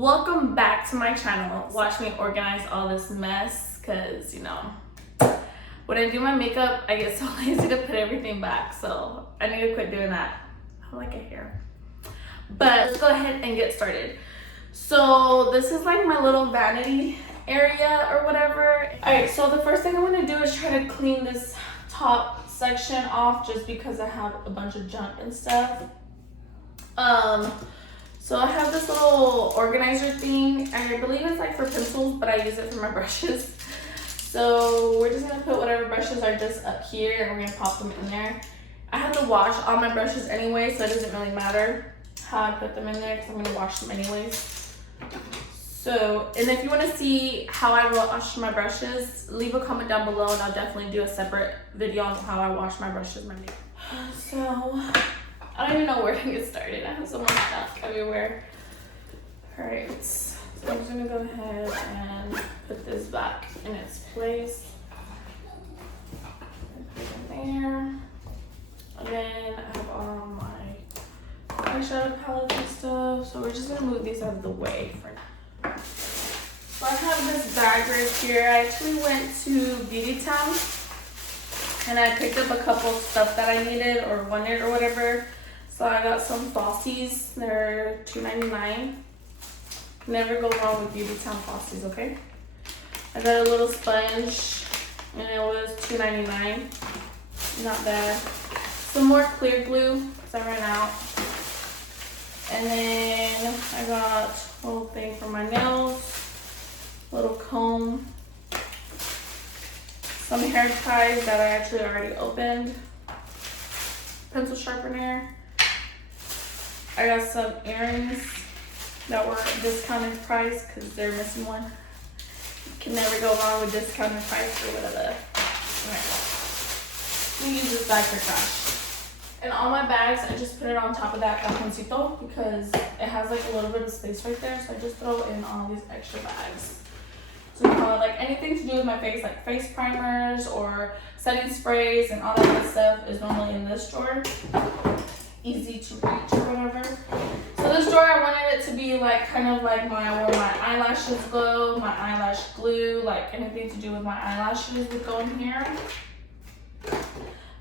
Welcome back to my channel. Watch me organize all this mess because, you know, when I do my makeup, I get so lazy to put everything back. So I need to quit doing that. I like it here. But let's go ahead and get started. So this is like my little vanity area or whatever. Alright, so the first thing I'm going to do is try to clean this top section off just because I have a bunch of junk and stuff. So I have this little organizer thing. I believe it's like for pencils, but I use it for my brushes. So we're just gonna put whatever brushes are just up here and we're gonna pop them in there. I have to wash all my brushes anyway, so it doesn't really matter how I put them in there because I'm gonna wash them anyways. So, and if you wanna see how I wash my brushes, leave a comment down below and I'll definitely do a separate video on how I wash my brushes, my makeup. So, I don't even know where to get started. I have so much stuff everywhere. Alright, so I'm just gonna go ahead and put this back in its place. Put it in there. And then I have all my eyeshadow palettes and stuff. So we're just gonna move these out of the way for now. So I have this bag right here. I actually went to Beauty Town and I picked up a couple stuff that I needed or wanted or whatever. So I got some Flossies. They're $2.99. Never go wrong with Beauty Town Flossies, okay? I got a little sponge and it was $2.99. Not bad. Some more clear glue because I ran out. And then I got a little thing for my nails, a little comb, some hair ties that I actually already opened, pencil sharpener. I got some earrings that were discounted price because they're missing one. You can never go wrong with discounted price or whatever. Right. We use this bag for trash. And all my bags, I just put it on top of that cajoncito because it has like a little bit of space right there. So I just throw in all these extra bags. So like anything to do with my face, like face primers or setting sprays and all that good stuff is normally in this drawer. Easy to reach or whatever. So this drawer, I wanted it to be like kind of like where my eyelashes go, my eyelash glue, like anything to do with my eyelashes would go in here.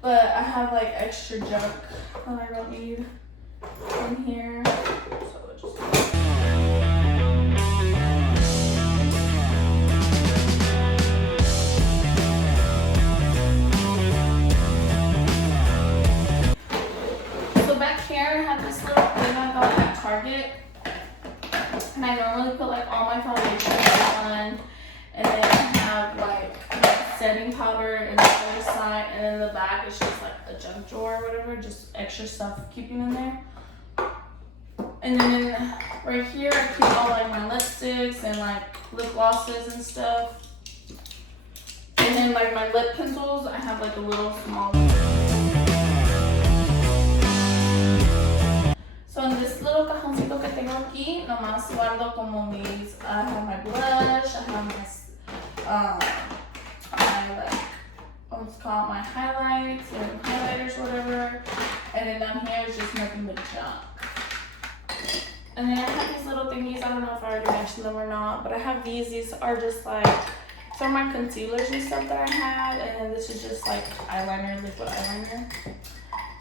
But I have like extra junk that I don't need in here. So it just here I have this little thing I got at Target, and I normally put like all my foundation on, and then I have like setting powder in the other side, and then the back is just like a junk drawer or whatever, just extra stuff keeping in there. And then right here I keep all like my lipsticks and like lip glosses and stuff. And then like my lip pencils, I have like a little small. So in this little cajoncito que tengo aquí, nomás guardo como mis, I have my blush, I have my like, what's called my highlights and highlighters, whatever. And then down here is just nothing but junk. And then I have these little thingies, I don't know if I already mentioned them or not, but I have these. These are just like, these are my concealers and stuff that I have. And then this is just like eyeliner, liquid eyeliner.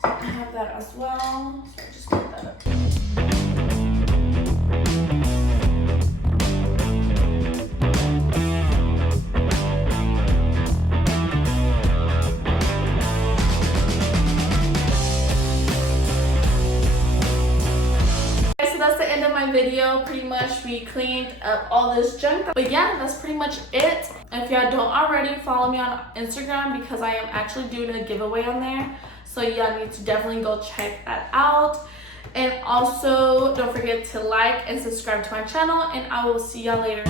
So I have that as well. So I just put that up. So that's the end of my video. Pretty much we cleaned up all this junk. But yeah, that's pretty much it. If y'all don't already, follow me on Instagram because I am actually doing a giveaway on there. So y'all need to definitely go check that out. And also don't forget to like and subscribe to my channel, and I will see y'all later.